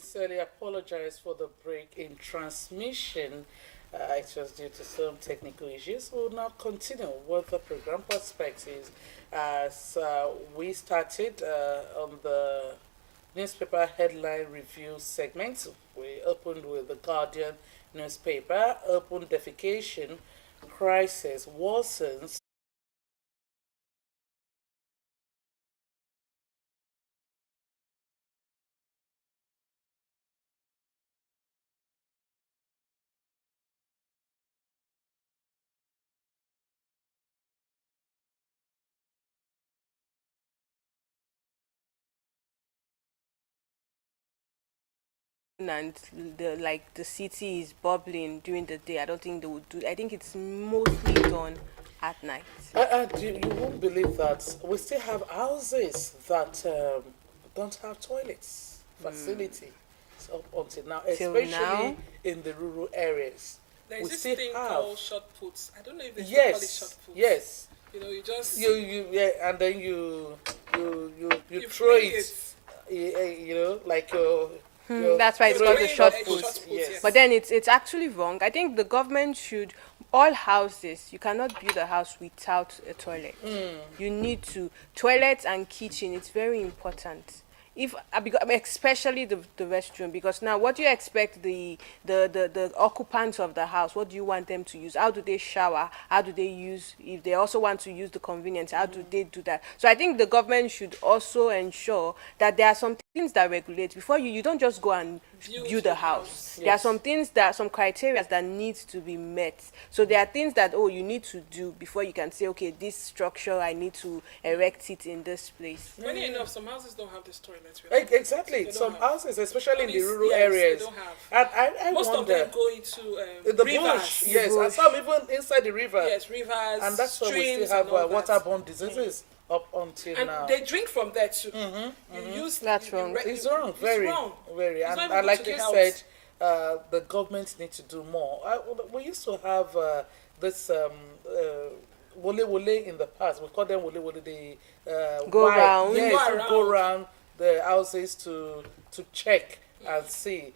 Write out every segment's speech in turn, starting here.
sincerely apologize for the break in transmission. It was due to some technical issues. We'll now continue with the program perspectives. As we started on the newspaper headline review segment, we opened with the Guardian newspaper. Open defecation crisis worsens. And the city is bubbling during the day. I don't think they would do. I think it's mostly done at night. You won't believe that we still have houses that don't have toilets facility up until now, Till especially now, in the rural areas. There's We this still thing have. called short puts. I don't know if they still call it short Yes, puts. yes. You know, you just Yeah, and then you you throw fling it, like your that's why it's You called bring the short a put. short put, Yes. yes. But then it's actually wrong. I think the government should all houses. You cannot build a house without a toilet. You need to toilet and kitchen. It's very important. If especially the restroom, because now what do you expect the occupants of the house, what do you want them to use? How do they shower? How do they use, if they also want to use the convenience, how do they do that? So I think the government should also ensure that there are some things that regulate before you don't just go and build a house. There are Yes. some things, that some criteria that need to be met. So there are things that you need to do before you can say, okay, this structure I need to erect it in this place. funny enough, some houses don't have this toilets. Exactly. They don't Some have. houses, especially in the Yes, rural yes, areas, they don't have. and I Most of wonder them go into the rivers. bush, yes, and some even inside the river, Yes, rivers, and that's why we streams, still have and all that. waterborne diseases up until And now. they drink from there too. You use That's wrong. It's wrong, very, It's wrong. very. It's not And even good like to the you health. said, the government need to do more. We used to have this wole wole in the past. We call them wole wole. The Go round. Yes, Go to go around. around the houses to check and see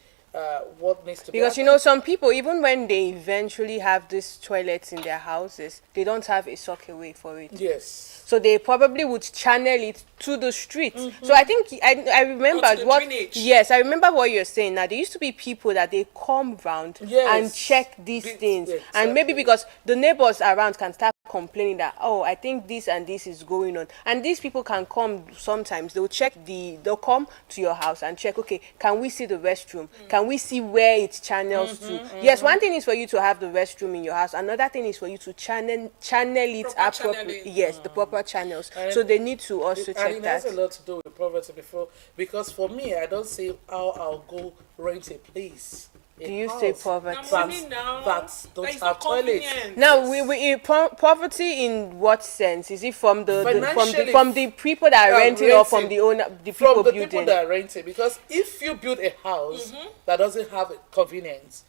what needs to be. Because some people, even when they eventually have these toilets in their houses, they don't have a sockaway for it. Yes. So they probably would channel it to the street. So I think I remember Or to the what. drainage. Yes, I remember what you're saying. Now there used to be people that they come round and Yes. check these things, Yeah, and maybe exactly. because the neighbors around can start complaining that, oh, I think this and this is going on, and these people can come sometimes. They'll come to your house and check. Okay, can we see the restroom? Can we see where it channels to? Yes, one thing is for you to have the restroom in your house. Another thing is for you to channel it Proper appropriately. channeling. Yes, the proper channels. And So they need to also and check it that. has a lot to do with poverty before, because for me, I don't see how I'll go rent a place. Do you say house poverty? Now, that, money now, that don't that is have not toilets. convenient. Now, poverty in what sense? Is it from Financially, from the people that are renting, or from renting. the owner, the people From the building? people that are renting, because if you build a house that doesn't have convenience,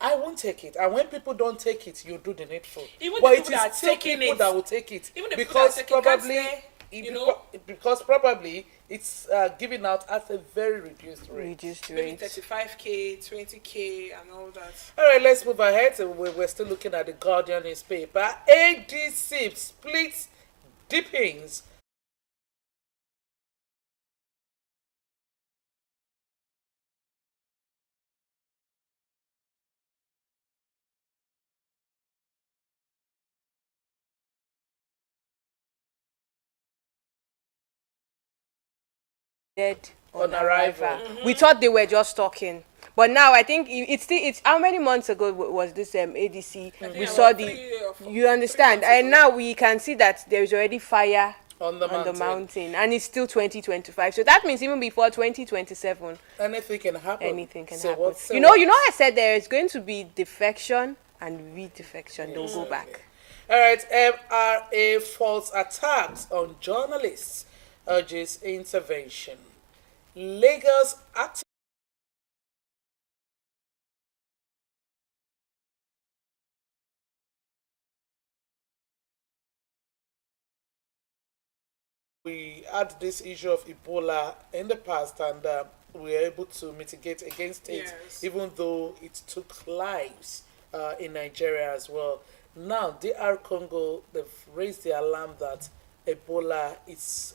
I won't take it. And when people don't take it, you do the needful. Even But the it people that is are still taking people it. that will take it, Even the people because that are taking it can't probably stay, you know. because probably it's given out at a very reduced rate. Reduced Maybe rate. 35K, 20K, and all that. All right, let's move ahead. So we're still looking at the Guardian newspaper. ADC splits deepens. Dead On arrival. We thought they were just talking, but now I think it's how many months ago was this ADC? We saw about the. 3 or 4 You understand, 3 months and ago. now we can see that there is already fire On the on the mountain. mountain, and it's still 2025. So that means even before 2027, Anything can happen. anything can So happen. what's You know, I said there is going to be defection and redefection. They'll go back. All right, MRA false attacks on journalists urges intervention. Lagos active. We had this issue of Ebola in the past, and we were able to mitigate against it, Yes. even though it took lives in Nigeria as well. Now, DR Congo, they've raised the alarm that Ebola is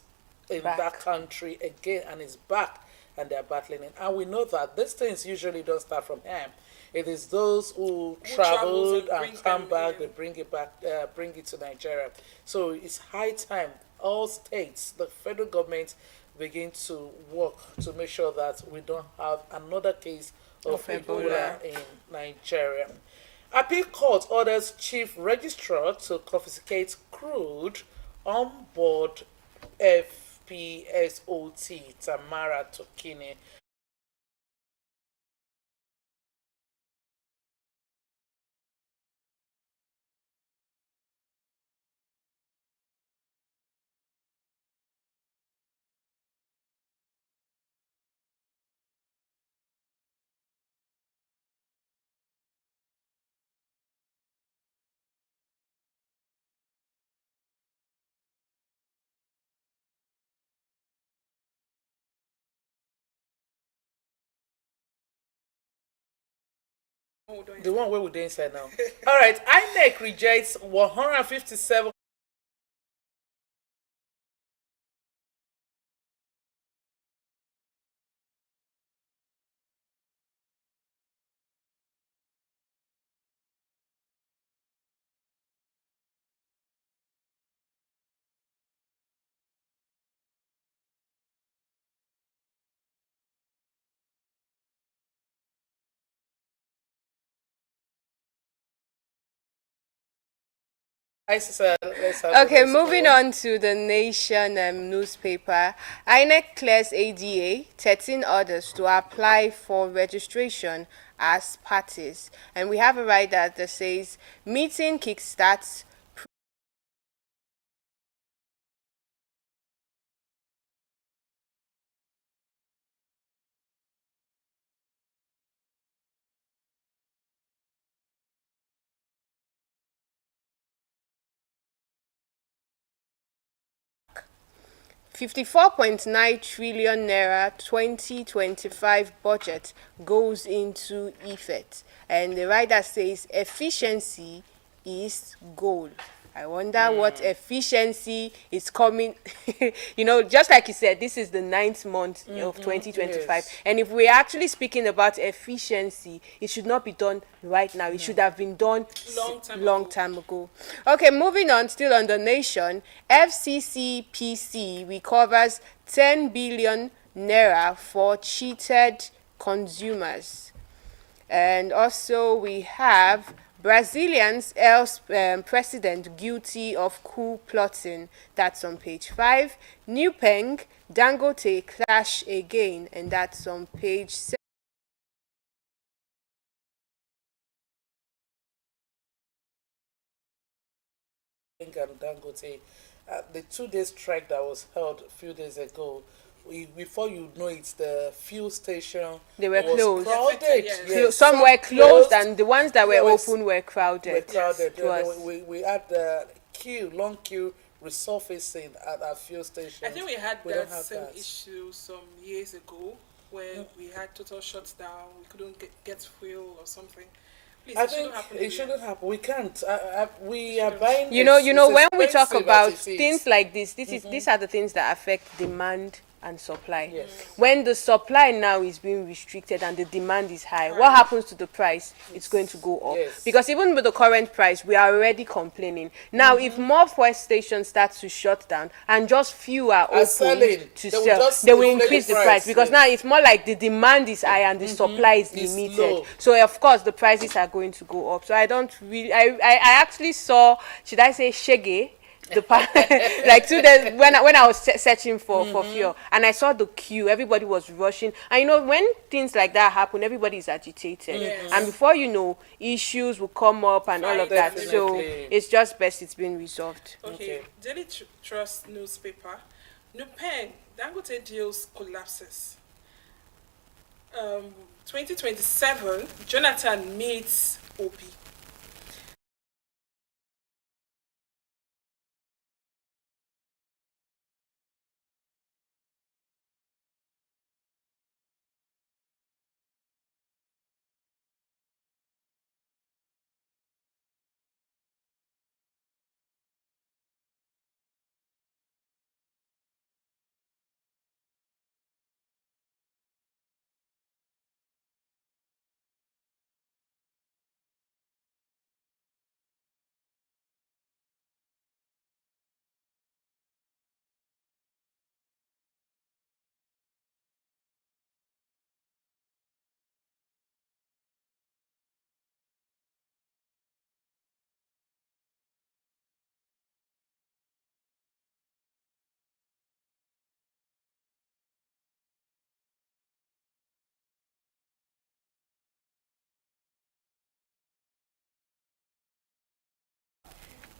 in Back. that country again and is back, and they're battling it. And we know that these things usually don't start from here. It is those who travels traveled and and brings come them back, in. they bring it back, bring it to Nigeria. So it's high time all states, the federal government, begin to work to make sure that we don't have another case of Of Ebola Ebola. in Nigeria. Appeal Court orders Chief Registrar to confiscate crude on board FPSOT Tamara Tokine. Hold on. The one where we dey inside now. All right, INEC rejects 157 let's have the Okay, next moving one. on to the Nation newspaper. INEC clears ADA 13 orders to apply for registration as parties. And we have a rider that says meeting kickstarts 54.9 trillion naira 2025 budget goes into effect. And the rider says efficiency is goal. I wonder what efficiency is coming. Just like you said, this is the ninth month of 2025. yes. And if we're actually speaking about efficiency, it should not be done right now. It should have been done long time ago. Okay, moving on, still on the Nation, FCCPC recovers 10 billion naira for cheated consumers. And also we have Brazilian's president guilty of coup plotting. That's on page 5. New Peng, Dangote clash again, and that's on page 7. And Dangote, the 2 day strike that was held a few days ago, before you know it, the fuel station They were was closed. crowded. Yes. Yes, Some were closed, and the ones that were Yeah, open were crowded. were crowded. It was. We had the long queue resurfacing at our fuel station. I think we had don't that have same that. issue some years ago where we had total shutdown. We couldn't get fuel or something. Please, I it think shouldn't happen it again. shouldn't happen. We can't. We are buying. You know, it's when we talk expensive about as it is. things like this, these are the things that affect demand and supply. Yes. When the supply now is being restricted and the demand is high, what happens to the price? It's going to go up. Yes. Because even with the current price, we are already complaining. Now, if more fuel stations start to shut down and just few are open selling, to they will sell, just they will inflate increase the the price, price. Because yes. now it's more like the demand is high and the supply is It's limited. low. So of course the prices are going to go up. So I don't really. I actually saw. Should I say shege? Like 2 days when I was searching for fuel, and I saw the queue. Everybody was rushing, and when things like that happen, everybody is agitated. Yes. And before you know, issues will come up and all of that. Definitely. So it's just best it's been resolved. Okay, Daily Trust newspaper. New Pen, Dangote deals collapses. 2027, Jonathan meets Obi.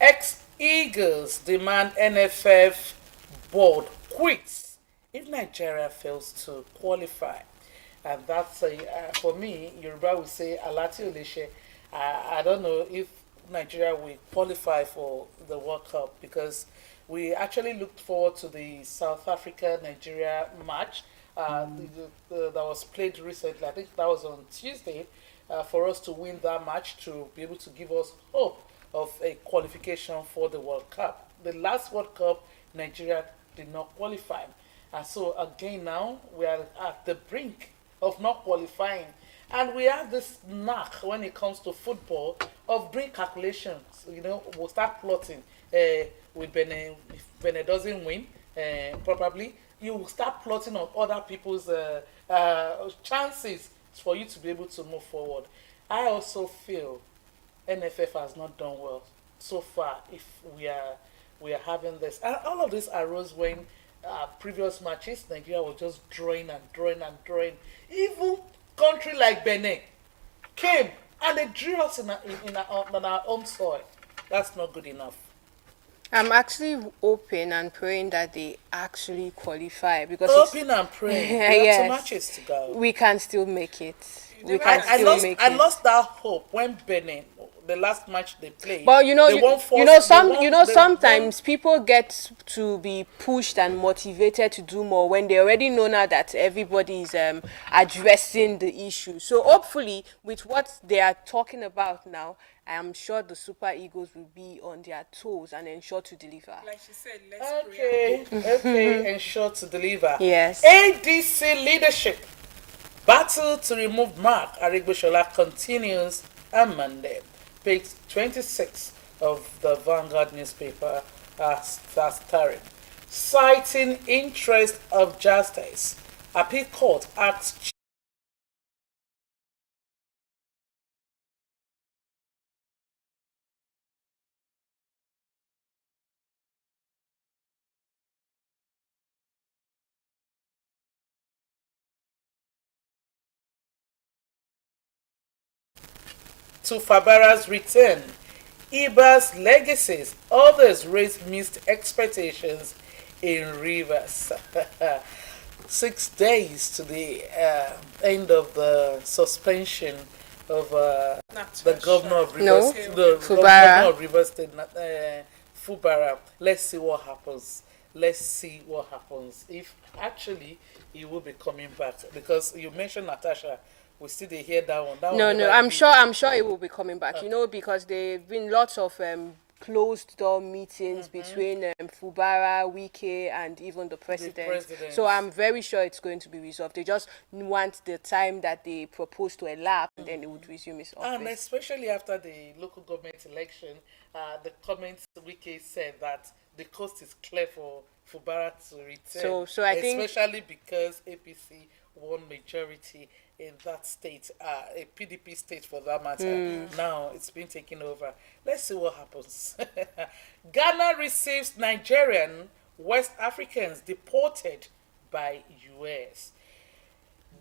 Ex-Eagles demand NFF board quits if Nigeria fails to qualify. And that's, for me, Yoruba will say, Alati Oleshe. I don't know if Nigeria will qualify for the World Cup because we actually looked forward to the South Africa Nigeria match that was played recently. I think that was on Tuesday for us to win that match to be able to give us hope of a qualification for the World Cup. The last World Cup, Nigeria did not qualify. And so again now we are at the brink of not qualifying. And we have this knack when it comes to football of doing calculations. We'll start plotting with Benin. If Benin doesn't win, probably, you will start plotting on other people's chances for you to be able to move forward. I also feel NFF has not done well so far if we are having this. And all of this arose when previous matches, Nigeria was just drawing and drawing and drawing. Even country like Benin came and they drew us on our own soil. That's not good enough. I'm actually hoping and praying that they actually qualify because Hoping and praying. We have yes, 2 matches to go. we can still make it. We never can I still lost, make I it. lost that hope when Benin, the last match they played. But they won sometimes people get to be pushed and motivated to do more when they already know now that everybody is addressing the issue. So hopefully, with what they are talking about now, I am sure the Super Eagles will be on their toes and ensure to deliver. Like she said, let's pray. Okay, ensure to deliver. Yes. ADC leadership. Battle to remove Mark Arigbeshola continues on Monday. Page 26 of the Vanguard newspaper starring. Citing interest of justice, appeal court asks to Fabara's return. Iba's legacies. Others raise missed expectations in Rivers. 6 days to the end of the suspension of the governor of Rivers, the governor of Rivers State, Fubara. Let's see what happens. If actually he will be coming back, because you mentioned Natasha. We still they hear that one. No, I'm sure it will be coming back. Because there've been lots of closed door meetings between Fubara, Wike, and even the president. So I'm very sure it's going to be resolved. They just want the time that they propose to elapse, and then it would resume its office. And especially after the local government election, the comments Wike said that the coast is clear for Fubara to return. So I think, especially because APC won majority in that state, a PDP state for that matter. Now it's been taken over. Let's see what happens. Ghana receives Nigerian West Africans deported by US.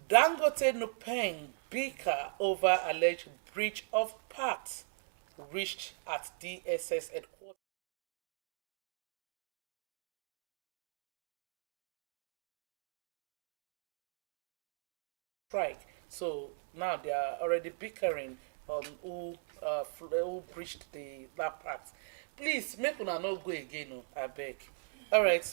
Dangote Nupeng Bika over alleged breach of pact reached at DSS headquarters. Strike. So now they are already bickering on who breached that pact. Please make una not go again, I beg. All right.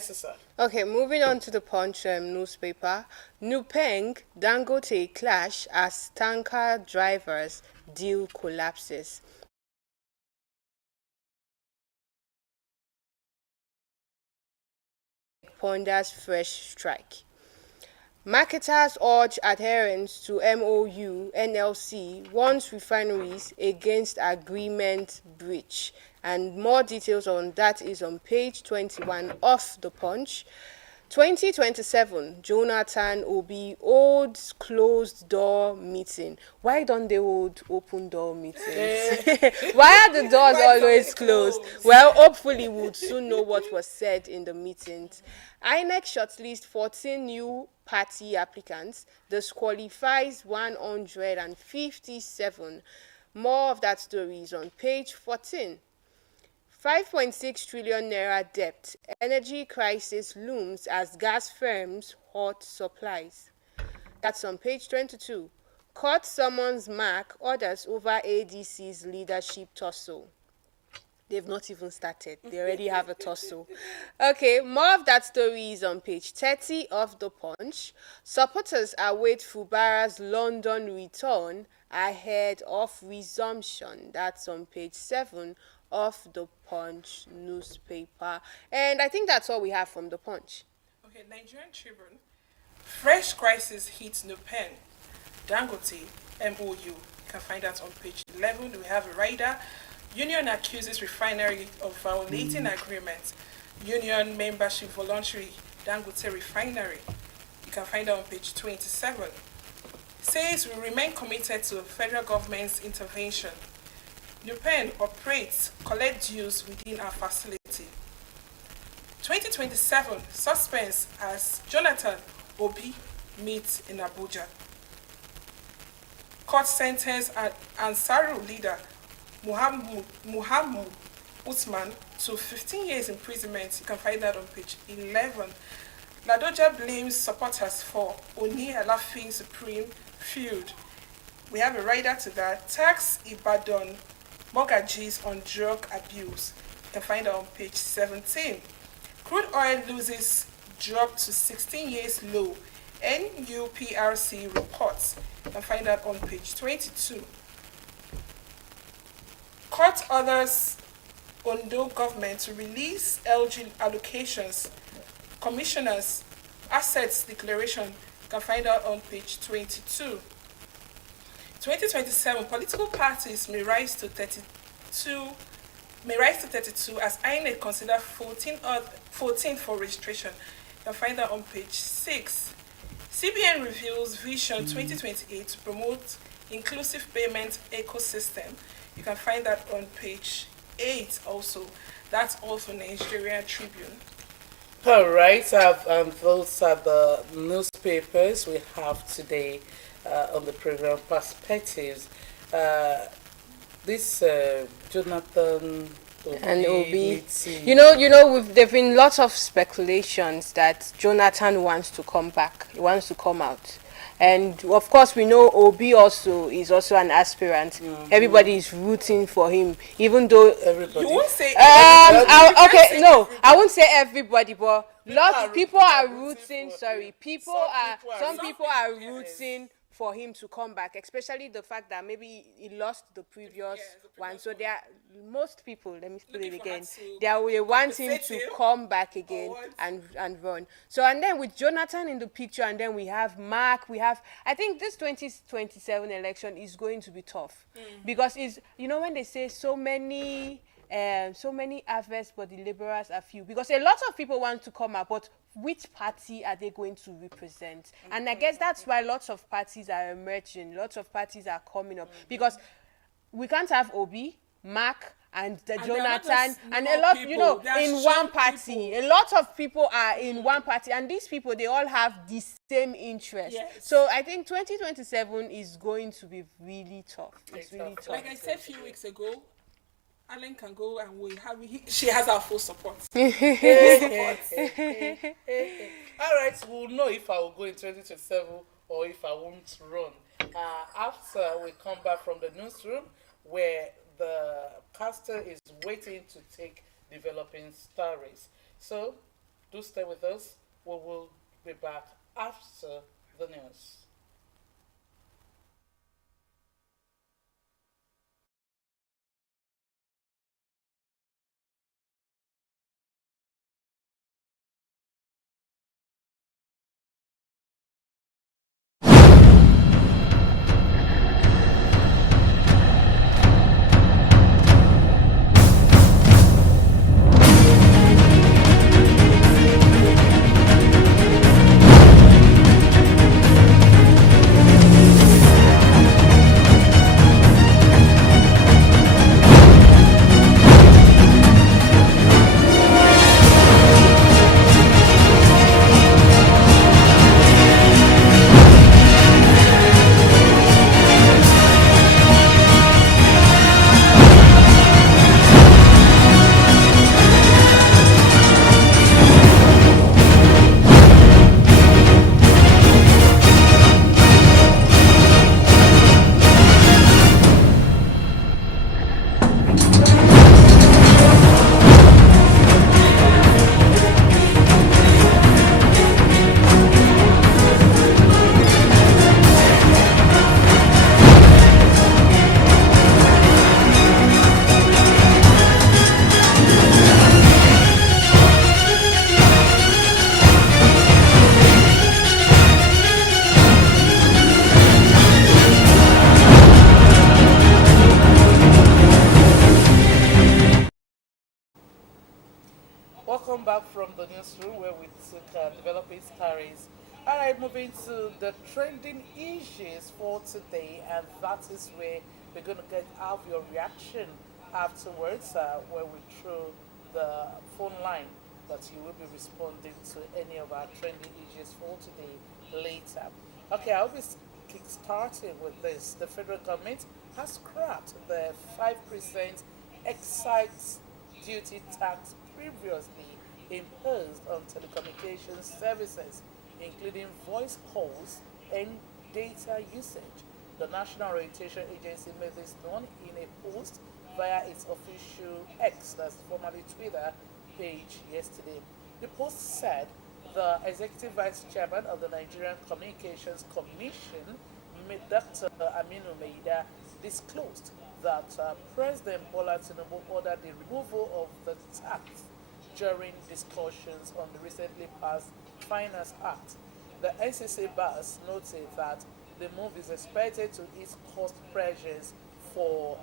Sir. Okay, moving on to the Punch newspaper. Nupeng Dangote clash as tanker drivers deal collapses. Ponders fresh strike. Marketers urge adherence to MOU. NLC warns refineries against agreement breach. And more details on that is on page 21 of the Punch. 2027, Jonathan Obi holds closed door meeting. Why don't they hold open door meetings? Why are the doors always closed? Well, hopefully we'll soon know what was said in the meetings. INEC shortlist 14 new party applicants, disqualifies 157. More of that story is on page 14. 5.6 trillion naira debt. Energy crisis looms as gas firms halt supplies. That's on page 22. Court summons Mark orders over ADC's leadership tussle. They've not even started. They already have a tussle. Okay, more of that story is on page 30 of The Punch. Supporters await Fubara's London return ahead of resumption. That's on page 7 of The Punch newspaper. And I think that's all we have from The Punch. Okay, Nigerian Tribune. Fresh crisis hits no pen. Dangote MOU. You can find that on page 11. We have a rider. Union accuses refinery of violating agreement. Union membership voluntary. Dangote refinery. You can find that on page 27. Says we remain committed to federal government's intervention. NUPEN operates, collect dues within our facility. 2027 suspense as Jonathan Obi meets in Abuja. Court sentence Ansaru leader Muhammad Usman to 15 years imprisonment. You can find that on page 11. Ladoja blames supporters for Oni Alafin Supreme feud. We have a rider to that. Tax Ibadan mortgages on drug abuse. You can find that on page 17. Crude oil loses drop to 16 years low. NUPRC reports. You can find that on page 22. Court orders Ondo government to release LG allocations. Commissioners assets declaration. You can find out on page 22. 2027 political parties may rise to 32 as INEC consider 14 for registration. You can find that on page 6. CBN reveals Vision 2028 to promote inclusive payment ecosystem. You can find that on page 8 also. That's also Nigerian Tribune. All right, those are the newspapers we have today on the program Perspectives. This Jonathan And Obi. meeting. There've been lots of speculations that Jonathan wants to come back. He wants to come out. And of course, we know Obi also is also an aspirant. Everybody is rooting for him, even though. Everybody. You won't say I won't say everybody, but lots of people are rooting. Sorry, some people are rooting for him to come back, especially the fact that maybe he lost the previous one. So there are most people, let me put it again, they want him to come back again and run. So, and then with Jonathan in the picture, and then we have Mark, I think this 2027 election is going to be tough because when they say so many harvests, but the laborers are few, because a lot of people want to come out, but which party are they going to represent? And I guess that's why lots of parties are emerging, lots of parties are coming up, because we can't have Obi, Mark, and Jonathan, and a lot, in one party. People. A lot of people are in one party, and these people, they all have the same interest. Yes. So I think 2027 is going to be really tough. It's really tough. Like I said a few weeks ago, Alan can go and she has our full support. All right, we'll know if I will go in 2027 or if I won't run. After we come back from the newsroom, where the caster is waiting to take developing star race. So, do stay with us. We will be back after the news. newsroom where we took developing stories. All right, moving to the trending issues for today, and that is where we're going to get have your reaction afterwards when we throw the phone line that you will be responding to any of our trending issues for today later. Okay, I'll be kick-starting with this. The federal government has scrapped the 5% excise duty tax previously imposed on telecommunications services, including voice calls and data usage. The National Orientation Agency made this known in a post via its official X, that's formerly Twitter, page yesterday. The post said the executive vice chairman of the Nigerian Communications Commission, Dr. Aminu Meida, disclosed that President Bola Tinubu ordered the removal of the tax during discussions on the recently passed Finance Act. The NCC BAS noted that the move is expected to ease cost pressures for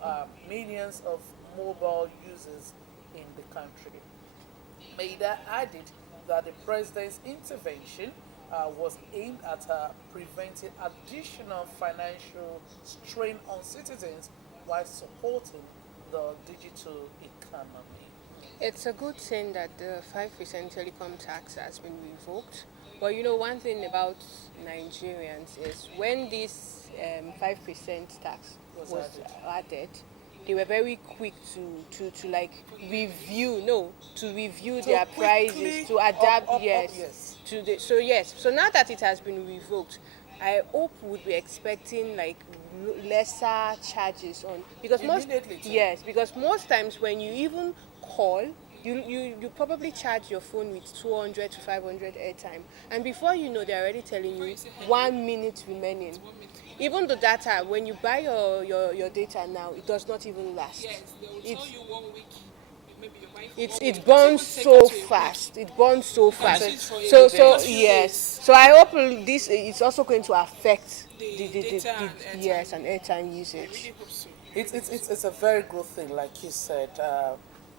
millions of mobile users in the country. Maida added that the president's intervention was aimed at preventing additional financial strain on citizens while supporting the digital economy. It's a good thing that the 5% telecom tax has been revoked. But you know, one thing about Nigerians is when this 5% tax was added, they were very quick to like review, no, to review their prices, to adapt, yes, yes. to the, so yes. So now that it has been revoked, I hope we'll be expecting like lesser charges on, because most, Immediately too. yes, because most times when you even call, you probably charge your phone with 200 to 500 airtime, and before you know, they're already telling you 1 minute remaining. Even the data, when you buy your data now, it does not even last. Yes, they will It's tell you 1 week. Maybe you're buying for it 1 it week. burns Some so will take up to a week. fast. It burns so fast. change for So a so few yes. days. So I hope this is also going to affect The data and airtime. yes, and airtime I usage. really hope so. It's a very good thing, like you said,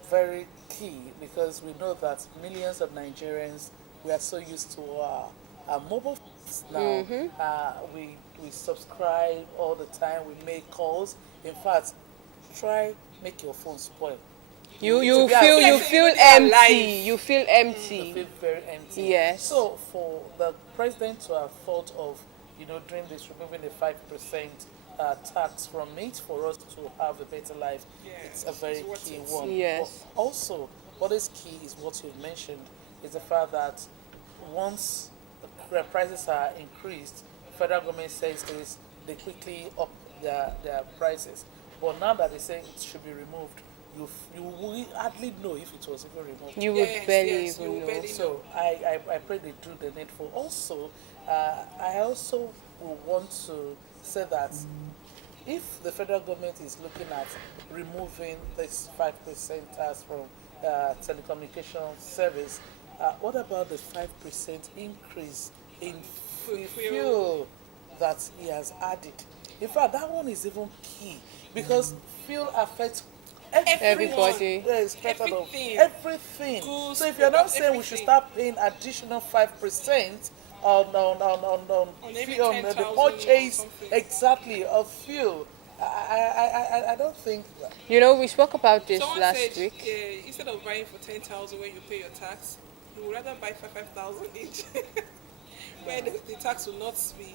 very key, because we know that millions of Nigerians, we are so used to our mobile phones now. We subscribe all the time. We make calls. In fact, try make your phone spoil. You To be feel alive. you feel They are empty. alive. You feel You empty. feel very empty. Yes. So for the president to have thought of, doing this, removing the 5% tax from it for us to have a better life, it's a very it's worth key it. one. Yes. But also, what is key is what you mentioned, is the fact that once the prices are increased, federal government says this, they quickly up their prices. But now that they say it should be removed, you will hardly know if it was even removed. You would Yes, barely yes, you even would know. barely So I pray they do the needful. Also, I also will want to say that if the federal government is looking at removing this 5% tax from telecommunication service, what about the 5% increase in fuel that he has added? In fact, that one is even key, because fuel affects Everybody. Everything. everything. Goods, So if you're not products, saying we should everything. start paying additional 5% on every fuel, on the 10,000 or purchase something. exactly of fuel, I don't think that. You know, we spoke about this Someone last said, week. instead of buying for 10,000 when you pay your tax, you would rather buy for 5,000 each, where the tax will not be,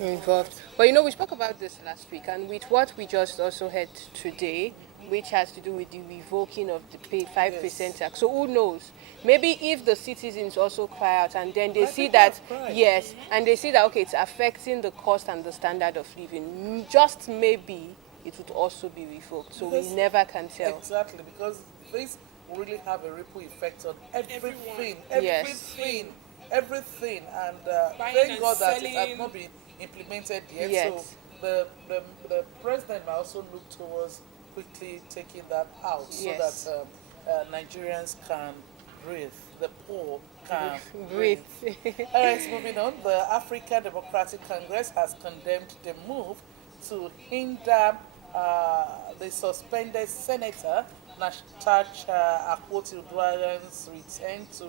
involved. But you know, we spoke about this last week, and with what we just also heard today, which has to do with the revoking of the pay 5% tax. So who knows? Maybe if the citizens also cry out, and then they Like see people that have cried. yes, and they see that okay, it's affecting the cost and the standard of living. Just maybe it would also be revoked. So we Because- never can tell. Exactly, because this will really have a ripple effect on everything, Yes. everything, and Buying thank and God that it has selling. not been implemented yet. Yes. So the president might also look towards quickly taking that out, Yes. so that Nigerians can breathe, the poor can Breathe. All right, moving on. The African Democratic Congress has condemned the move to hinder the suspended senator Natasha Akpoti-Uduaghan's return to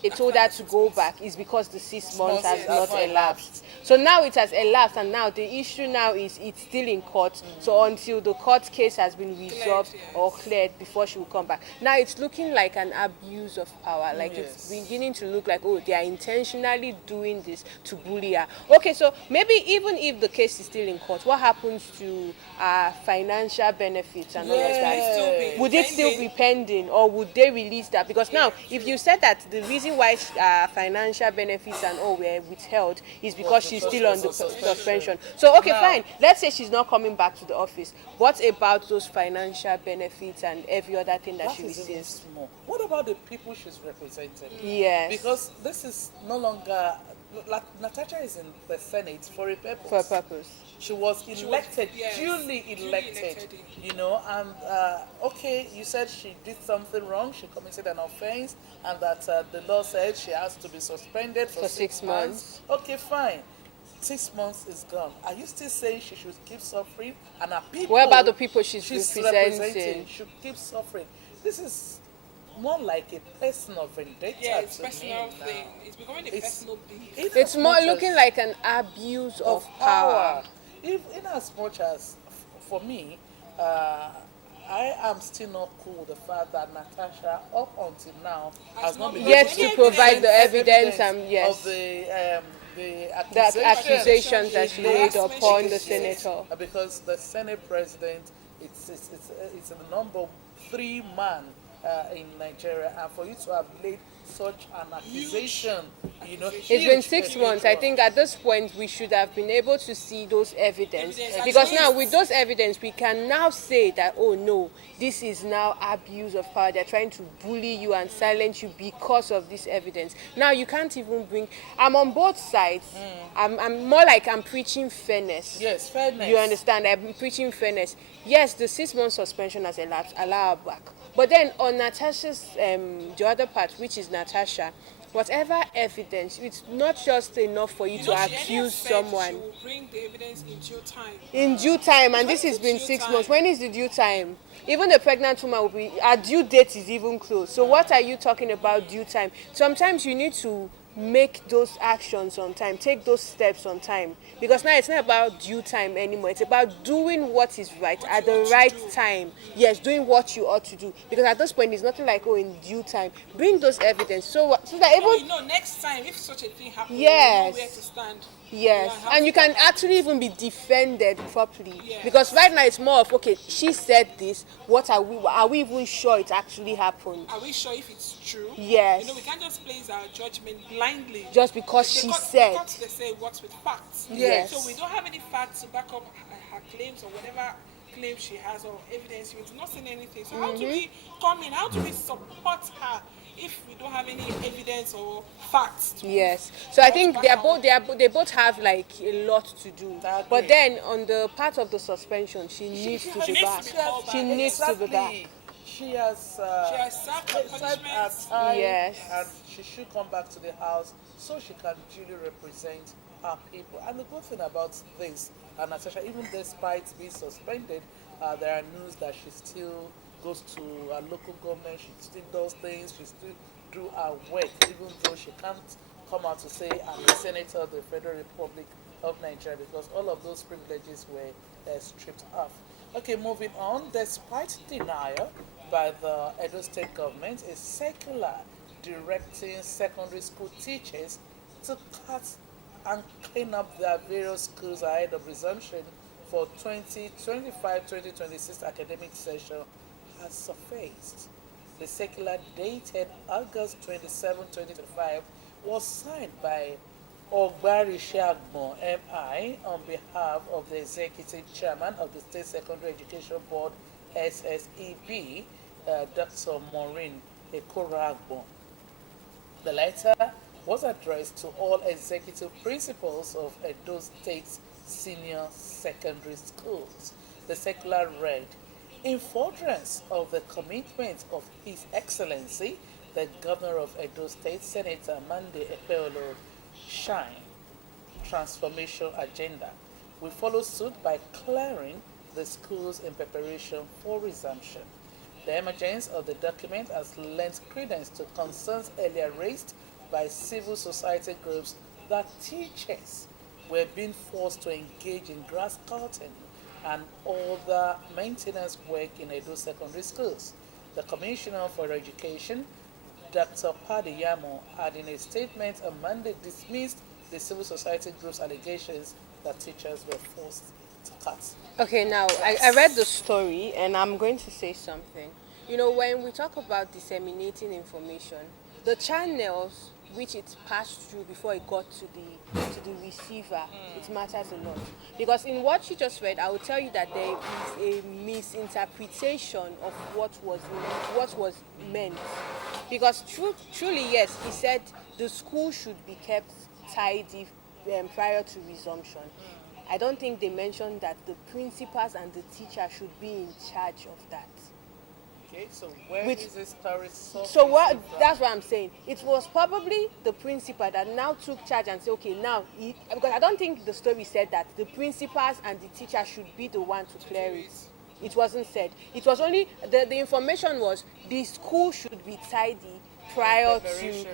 they told her to go back is because the 6 months has Yes, not has not elapsed. So now it has elapsed, and now the issue now is it's still in court. So until the court case has been resolved or cleared before she will come back. Now it's looking like an abuse of power. Like it's Yes. beginning to look like, oh, they are intentionally doing this to bully her. Okay, so maybe even if the case is still in court, what happens to financial benefits and all of that? Would it still be pending, or would they release that? Because now, if you said that the reason why financial benefits and all were withheld is because she's still on the suspension. So, okay, Now- fine. Let's say she's not coming back to the office. What about those financial benefits and every other thing that That she is even receives? small. What about the people she's representing? Yes. Because this is no longer. Natasha is in the Senate for a purpose. For a purpose. She was elected, yes, duly duly elected, elected. you know, and okay, you said she did something wrong, she committed an offense, and that the law said she has to be suspended for For 6 6 months. Okay, fine. 6 months is gone. Are you still saying she should keep suffering? And her people, What about the people she's representing representing? should keep suffering? This is more like a personal vendetta. Yeah, it's to personal me now. thing. It's becoming a It's- personal beef. in It's as more much looking as- like an abuse of power. If, in as much as, for me, I am still not cool with the fact that Natasha, up until now, has not been Yet able to provide the evidence and yes. of the That accusations that she made Harassment upon the against- senator. because the Senate president, it's a number 3 man in Nigeria, and for you to have laid such an accusation, you know, It's been 6 months. I think at this point we should have been able to see those evidence. Evidence. Because At now least. with those evidence we can now say that, oh no, this is now abuse of power. They're trying to bully you and silence you because of this evidence. Now you can't even bring, I'm on both sides. I'm more like I'm preaching fairness. Yes, fairness. You understand? I'm preaching fairness. Yes, the 6 month suspension has elapsed, allow her back. But then on Natasha's, the other part, which is Natasha, whatever evidence, it's not just enough for you to She earlier accuse said someone She will bring the evidence in due time. in due time, and this When has is been due 6 time? months. When is the due time? Even the pregnant woman will be, her due date is even close. So what are you talking about due time? Sometimes you need to make those actions on time, take those steps on time, because now it's not about due time anymore. It's about doing what is right at the right time. Yes, doing what you ought to do, because at this point it's nothing like, oh, in due time bring those evidence, so that So even you know, next time if such a thing happens, Yes. you know where to stand. yes, Yeah, how and to you can back up. actually even be defended properly. Yes. Because right now it's more of, okay, she said this, what are we even sure it actually happened? Are we sure if it's true? Yes. You know, we can't just place our judgment blindly. Just because she said. Because they say what's with facts. Yes. So we don't have any facts to back up her claims or whatever claim she has or evidence. We've not seen anything. So how do we come in? How do we support her if we don't have any evidence or facts to Yes. So I want to think back they are our- both they both have like a lot to do. I agree. But then on the part of the suspension, she needs to she be needs back. to be called She back. needs to be back. Exactly. She has served her served punishment. her time, Yes. and she should come back to the house so she can duly represent her people. And the good thing about this, and Natasha, even despite being suspended, there are news that she still goes to her local government. She still does things. She still do her work, even though she can't come out to say I'm a senator of the Federal Republic of Nigeria, because all of those privileges were stripped off. Okay, moving on. Despite denial by the Edo State government, a circular directing secondary school teachers to cut and clean up their various schools ahead of resumption for 2025-2026 academic session has surfaced. The circular dated August 27, 2025 was signed by Ogbari Shagbon MI on behalf of the Executive Chairman of the State Secondary Education Board SSEB, Dr. Maureen Ekoragbon. The letter was addressed to all executive principals of Edo State's senior secondary schools. The circular read, in furtherance of the commitment of His Excellency, the Governor of Edo State, Senator Mande Epeolo Shine transformation agenda, we follow suit by clearing the schools in preparation for resumption. The emergence of the document has lent credence to concerns earlier raised by civil society groups that teachers were being forced to engage in grass cutting and other maintenance work in Edo secondary schools. The Commissioner for Education, Dr. Paddy Yamo, had in a statement on Monday dismissed the civil society group's allegations that teachers were forced to cut. Okay, now I read the story and I'm going to say something. You know, when we talk about disseminating information, the channels which it passed through before it got to the receiver, it matters a lot. Because in what you just read, I will tell you that there is a misinterpretation of what was meant. Because truly, yes, he said the school should be kept tidy prior to resumption. I don't think they mentioned that the principals and the teacher should be in charge of that. Okay, so where Which- is this story So what? That's what I'm saying. It was probably the principal that now took charge and said, okay, now because I don't think the story said that the principals and the teacher should be the one to clear it. It wasn't said. It was only the information was the school should be tidy prior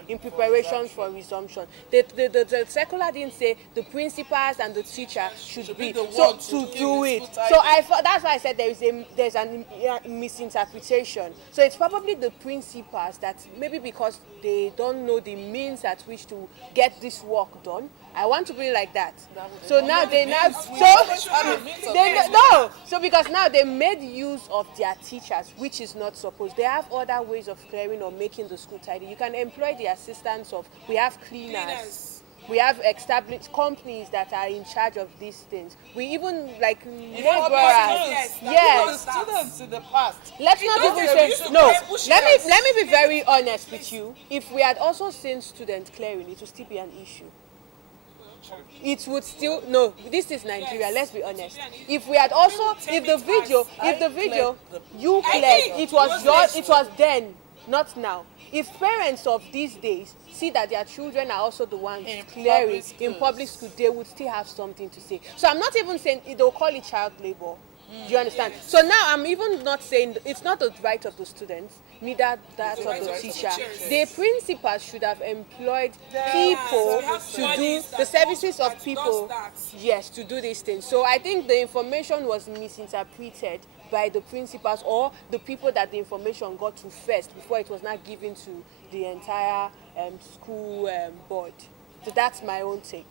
in preparation for resumption. The circular didn't say the principals and the teacher should be be the so one to to keep do the it. school tidy. So I thought that's why I said there's an misinterpretation. So it's probably the principals that maybe because they don't know the means at which to get this work done. I want to be like that. So now they now no. So because now they made use of their teachers, which is not supposed. They have other ways of clearing or making the school tidy. You can employ the assistance of. We have cleaners. We have established companies that are in charge of these things. We even like laborers. Yes. The students in the past. Let's not Because even they say used to no. buy bushes. Let me be very honest with you. If we had also seen students clearing, it would still be an issue. It would still no. This is Nigeria. Let's be honest. If we had also, if the video, you cleared, it was yours. It was then, not now. If parents of these days see that their children are also the ones clearing in public school, they would still have something to say. So I'm not even saying they'll call it child labor. Do you understand? So now I'm even not saying it's not the right of the students, neither that of the teacher. The principals should have employed people to do the services of people. Yes, to do these things. So I think the information was misinterpreted by the principals or the people that the information got to first before it was not given to the entire school board. So that's my own take.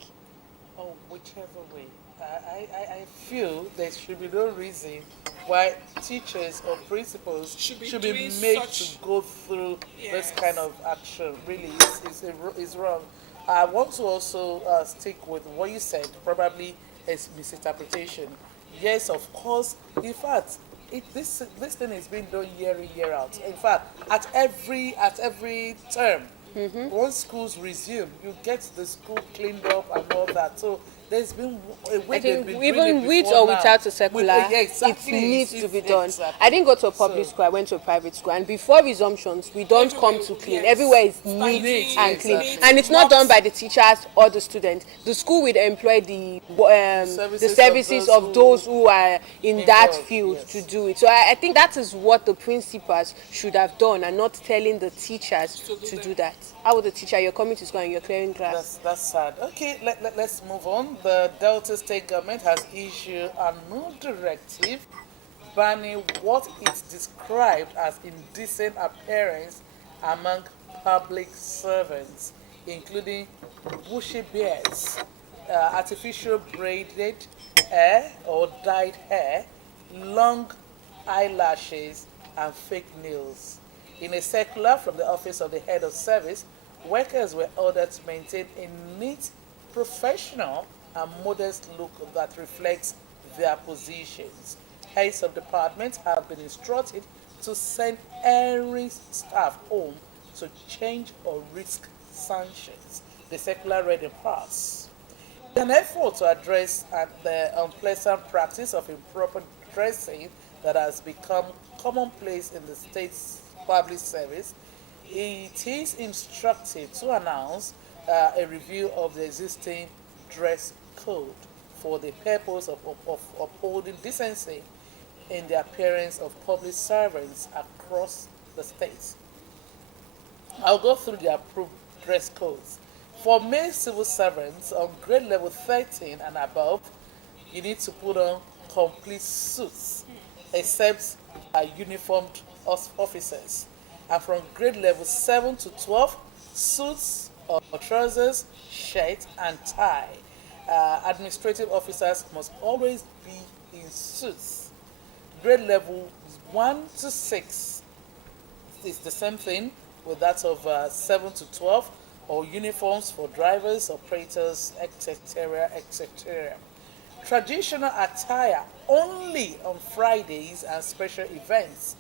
Oh, whichever way. I feel there should be no reason why teachers or principals should be doing made such- to go through this Yes. kind of action. Really, it's wrong. I want to also stick with what you said, probably as misinterpretation. Yes, of course. In fact, this thing is being done year in year out. In fact, at every term, once schools resume, you get the school cleaned up and all that. So there's been a way I they've think been doing even it with before or now. without a secular, Yeah, exactly. it needs to be done. Exactly. I didn't go to a public So- school, I went to a private school. And before resumptions, we don't come to clean. Yes. Everywhere is Tidy, neat and clean. exactly. And it's not done Mops. by the teachers or the students. The school will employ the Services services of of those those who are in that involved, field yes. to do it. So I think that is what the principals should have done and not telling the teachers to do that. How would the teacher, you're coming to school and you're clearing class? That's sad. Okay, let's move on. The Delta State government has issued a new directive banning what it described as indecent appearance among public servants, including bushy beards, artificial braided hair or dyed hair, long eyelashes, and fake nails. In a circular from the office of the head of service, workers were ordered to maintain a neat, professional, and modest look that reflects their positions. Heads of departments have been instructed to send every staff home to change or risk sanctions. The circular read in parts. In an effort to address the unpleasant practice of improper dressing that has become commonplace in the state's public service, it is instructive to announce a review of the existing dress code for the purpose of upholding decency in the appearance of public servants across the state. I'll go through the approved dress codes. For male civil servants on grade level 13 and above, you need to put on complete suits, except uniformed officers. And from grade level 7 to 12, suits or trousers, shirt, and tie. Administrative officers must always be in suits. Grade level 1 to 6 is the same thing with that of 7 to 12, or uniforms for drivers, operators, etc., etc. Traditional attire only on Fridays and special events.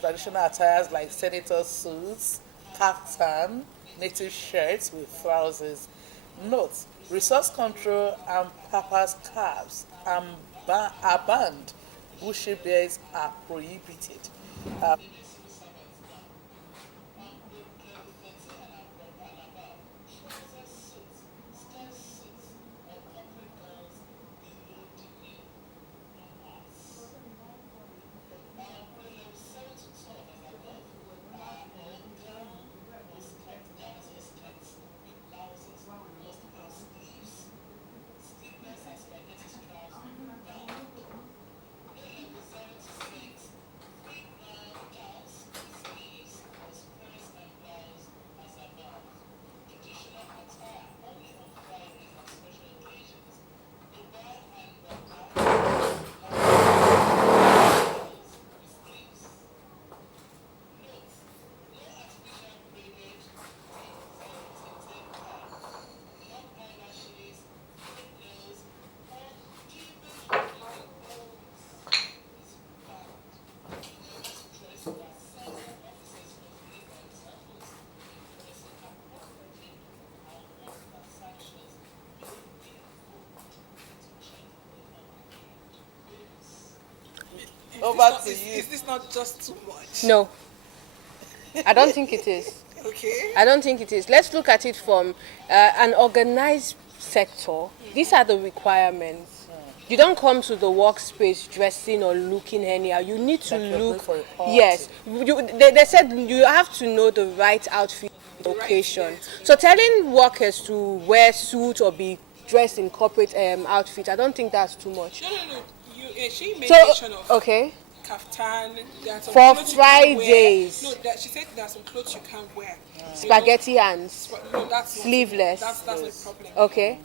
Traditional attires like senator suits, kaftan, native shirts with trousers. Note, resource control and papa's caps are banned. Bushy beards are prohibited. Over to you. Is this not just too much? No, I don't think it is. Okay. I don't think it is. Let's look at it from an organized sector. These are the requirements. You don't come to the workspace dressing or looking anyhow. You need to Like you're look. going for a party. Yes, they said you have to know the right outfit for the occasion. So telling workers to wear suit or be dressed in corporate outfit, I don't think that's too much. No. She made So mention of okay, kaftan. There are some For clothes you can't wear. Fridays. No, she said there are some clothes you can't wear. spaghetti hands, No, that's not- sleeveless. That's a problem. Okay.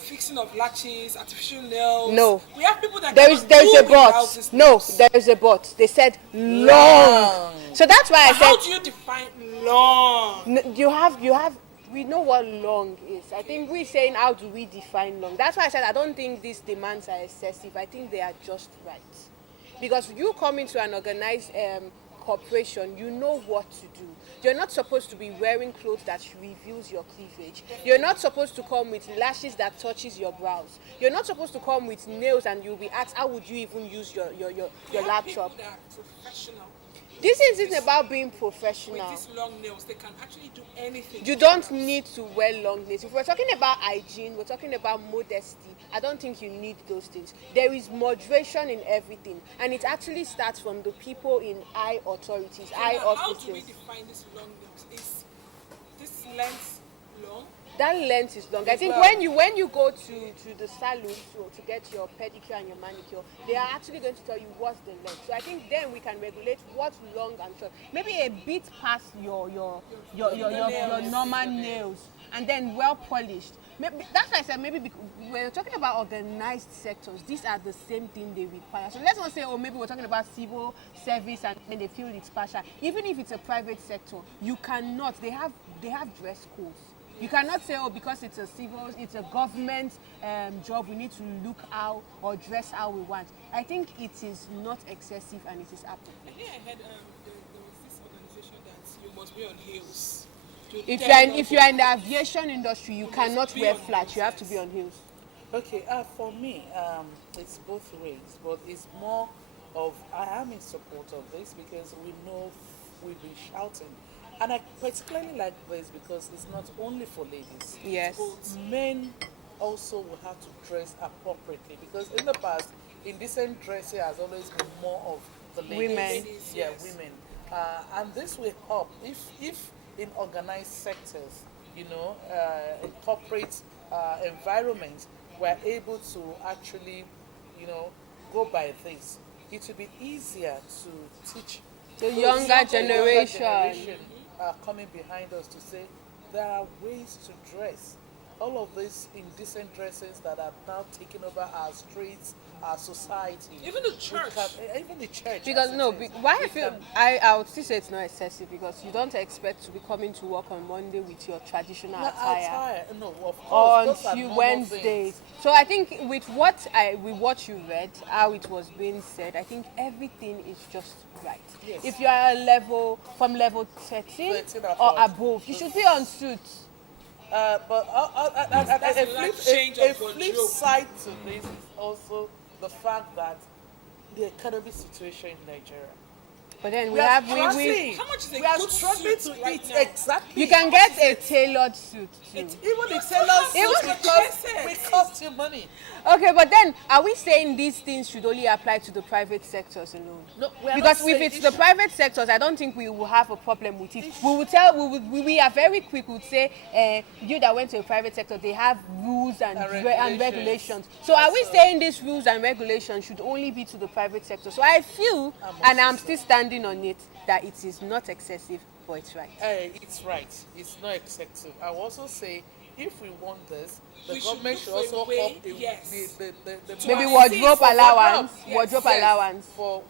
Fixing of latches, artificial nails. No. We have people that There is cannot do a without but. this No, things. there is a but. They said long. So that's why I But how said do you define long? you have. We know what long is. I think we're saying how do we define long. That's why I said I don't think these demands are excessive. I think they are just right. Because you come into an organized corporation, you know what to do. You're not supposed to be wearing clothes that reveals your cleavage. You're not supposed to come with lashes that touches your brows. You're not supposed to come with nails and you'll be asked, how would you even use your laptop? That are professional. This isn't about being professional. With these long nails, they can actually do anything. You don't need to wear long nails. If we're talking about hygiene, we're talking about modesty, I don't think you need those things. There is moderation in everything, and it actually starts from the people in high authorities, high Now, offices. how do we define these long nails? Is this length long? That length is long. I think when you go to the salon to get your pedicure and your manicure, they are actually going to tell you what's the length. So I think then we can regulate what's long and short. Maybe a bit past your normal nails, and then well polished. Maybe, that's why I said maybe when we're talking about organized sectors, these are the same thing they require. So let's not say, oh, maybe we're talking about civil service and they feel it's partial. Even if it's a private sector, you cannot. They have dress codes. You cannot say, oh, because it's a government job, we need to look how or dress how we want. I think it is not excessive and it is appropriate. I think I heard there was this organization that you must be on heels. If you're in the aviation industry, you cannot wear flats. You have to be on heels. Okay, for me, it's both ways, but it's more of I am in support of this because we know we've been shouting. And I particularly like this because it's not only for ladies. Yes. Men also will have to dress appropriately because in the past, indecent dressing has always been more of the ladies. Women. Yeah, women. And this will help if in organized sectors, in corporate environments, we're able to actually, go by this. It will be easier to teach The those younger generation. coming behind us to say there are ways to dress. All of these indecent dresses that are now taking over our streets, our society. Even the church. Even the church. Because as it no, is. why I We feel can- I would still say it's not excessive because you don't expect to be coming to work on Monday with your traditional No, attire. No, of course. On those are normal Wednesdays. things. So I think with what you read, how it was being said, I think everything is just right. Yes. If you are from level 13 13 or above, you should be on suits. But That's a the life flip, change a of flip wardrobe. side to this is also the fact that the economic situation in Nigeria. But then We are how struggling. How much is a We are good struggling suit to right eat now? exactly. you can get a tailored suit too. Even the Yes, tailors even suit the because dresses. we cost you money. Okay, but then are we saying these things should only apply to the private sectors alone? No, we are Because not if saying it's it the should- private sectors, I don't think we will have a problem with it. We are very quick. We would say, you that went to a private sector, they have rules and And regulations. So are we saying these rules and regulations should only be to the private sector? So I feel, and I'm still standing on it, that it is not excessive, but it's right. It's right. It's not excessive. I will also say, if we want this, the We should government look should for a also way, up the yes. Maybe assist wardrobe for allowance. wardrobe, Wardrobe Yes, allowance. for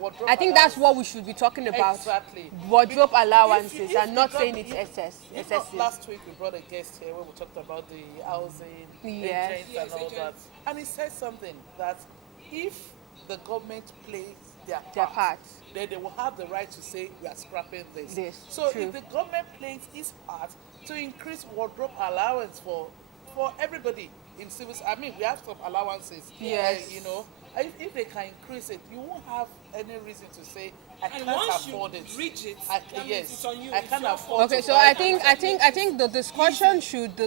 wardrobe. I think that's what we should be talking about. Exactly. Wardrobe allowances If and not the saying gov- it's if- if not excessive. last week we brought a guest here where we talked about the housing Yes. agents Yes, and all that, agents. and he said something that if the government plays their Their part. then they will have the right to say we are scrapping this. This, So true. if the government plays its part to increase wardrobe allowance for everybody in civil, I mean we have some allowances. Yes. If they can increase it, you won't have any reason to say I And can't once afford you it. reach it, I, that means yes, it's on you. I It's can't your afford. fault. Okay, to so buy I it. think the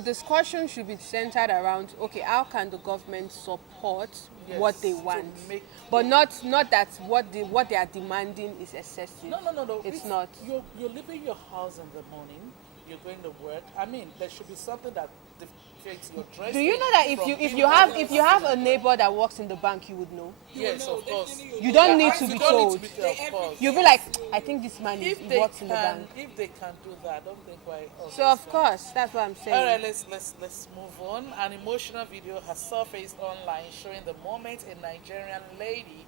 discussion should be centered around, okay, how can the government support Yes, what they to want, make- but not that what they are demanding is excessive. No. It's not. You're leaving your house in the morning. You're going to work. I mean, there should be something that differentiates your dress. Do you know that if you have a neighbor that works in the bank, you would know? Yes, No, of course. definitely You don't Yeah, need I- to you be don't need told. to be told, of course. You'll be like, I think this man If he they works in the can, bank. if they can do that, I don't think why. So of course, that's what I'm saying. All right, let's move on. An emotional video has surfaced online showing the moment a Nigerian lady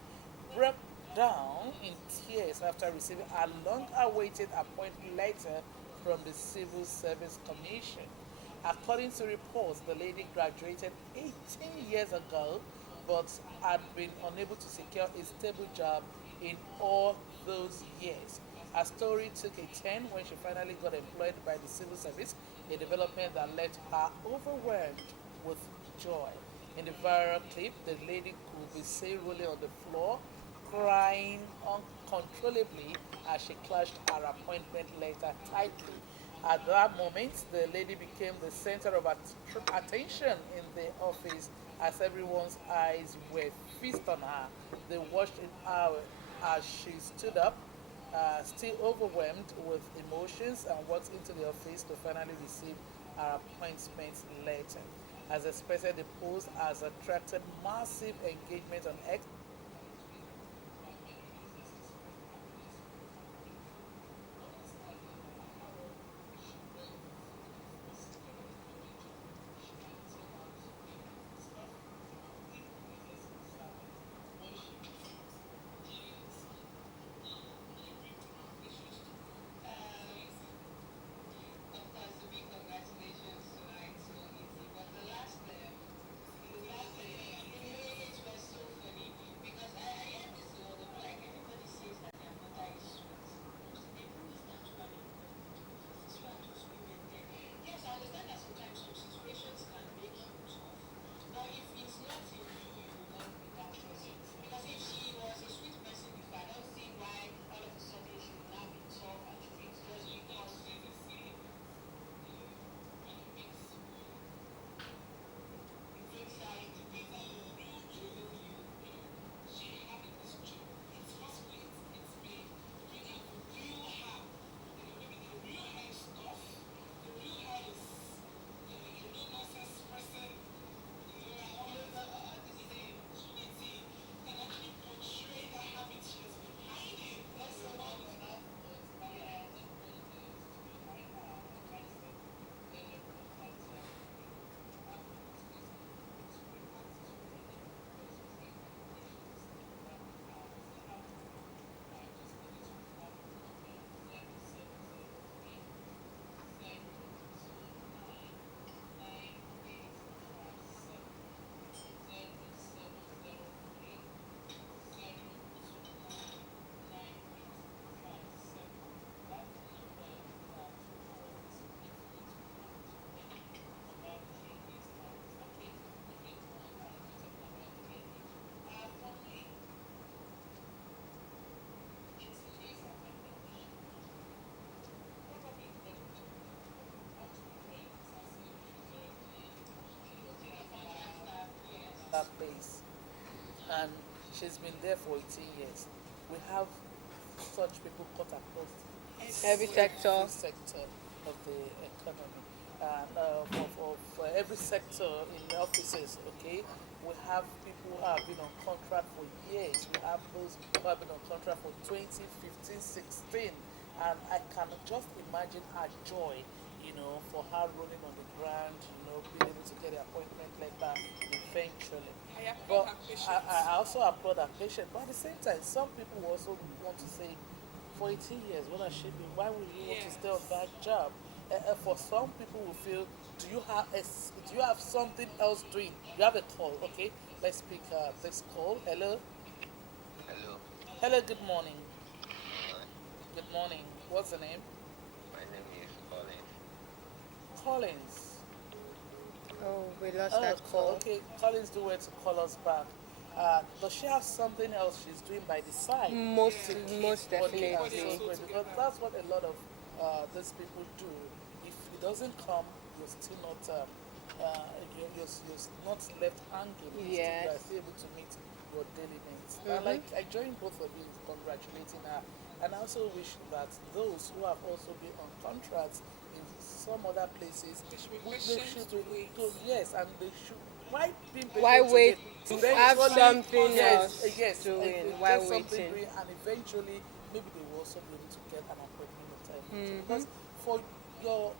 broke down in tears after receiving a long-awaited appointment letter from the Civil Service Commission. According to reports, the lady graduated 18 years ago but had been unable to secure a stable job in all those years. Her story took a turn when she finally got employed by the civil service, a development that left her overwhelmed with joy. In the viral clip, the lady could be seen rolling on the floor, crying uncontrollably as she clutched her appointment letter tightly. At that moment, the lady became the center of attention in the office as everyone's eyes were fixed on her. They watched in awe as she stood up, still overwhelmed with emotions, and walked into the office to finally receive her appointment letter. As expected, the post has attracted massive engagement on X. That place, and she's been there for 18 years. We have such people cut across Every sector. every sector of the economy, and every sector in the offices. Okay, we have people who have been on contract for years. We have those who have been on contract for 20, 15, 16, and I can just imagine her joy, for her rolling on the ground, being able to get the appointment letter eventually. I But applaud her I patience. also applaud her patience. But at the same time, some people will also want to say, for 18 years, what has she been? Why would you want to stay on Yes. that job? For some people will feel, do you have something else doing? You have a call, okay? Let's pick this call. Hello? Hello, Hello, good morning. uh, Good morning. What's the name? my name is Colin. Collins. Oh, we lost Oh, that call. okay. Collins do wait to call us back. Does she have something else she's doing by the side Most, to Yeah. keep most body and Body and soul definitely. soul going? Because together. that's what a lot of these people do. If it doesn't come, you're still not you're not left hanging. You are Yes. still able to meet your daily needs. And like I join both of you in congratulating her, and I also wish that those who have also been on contracts in some other places, They should be they patient should to wait. yes, and they should. Why being Why patient to wait wait? to have Eventually, something yes, else doing get while something waiting? doing, and eventually maybe they will also be able to get an appointment in time. Because for your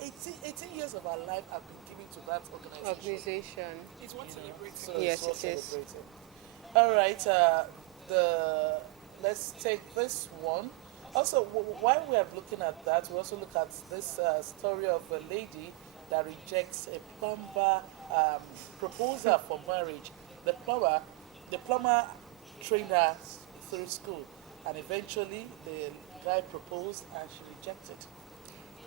18 years of our life have been given to that organization, Organization. It's worth so celebrating. it's Yes, worth it is. celebrating. All right, the let's take this one. Also, while we are looking at that, we also look at this story of a lady that rejects a plumber proposal for marriage the plumber trained her through school, and eventually the guy proposed and she rejected.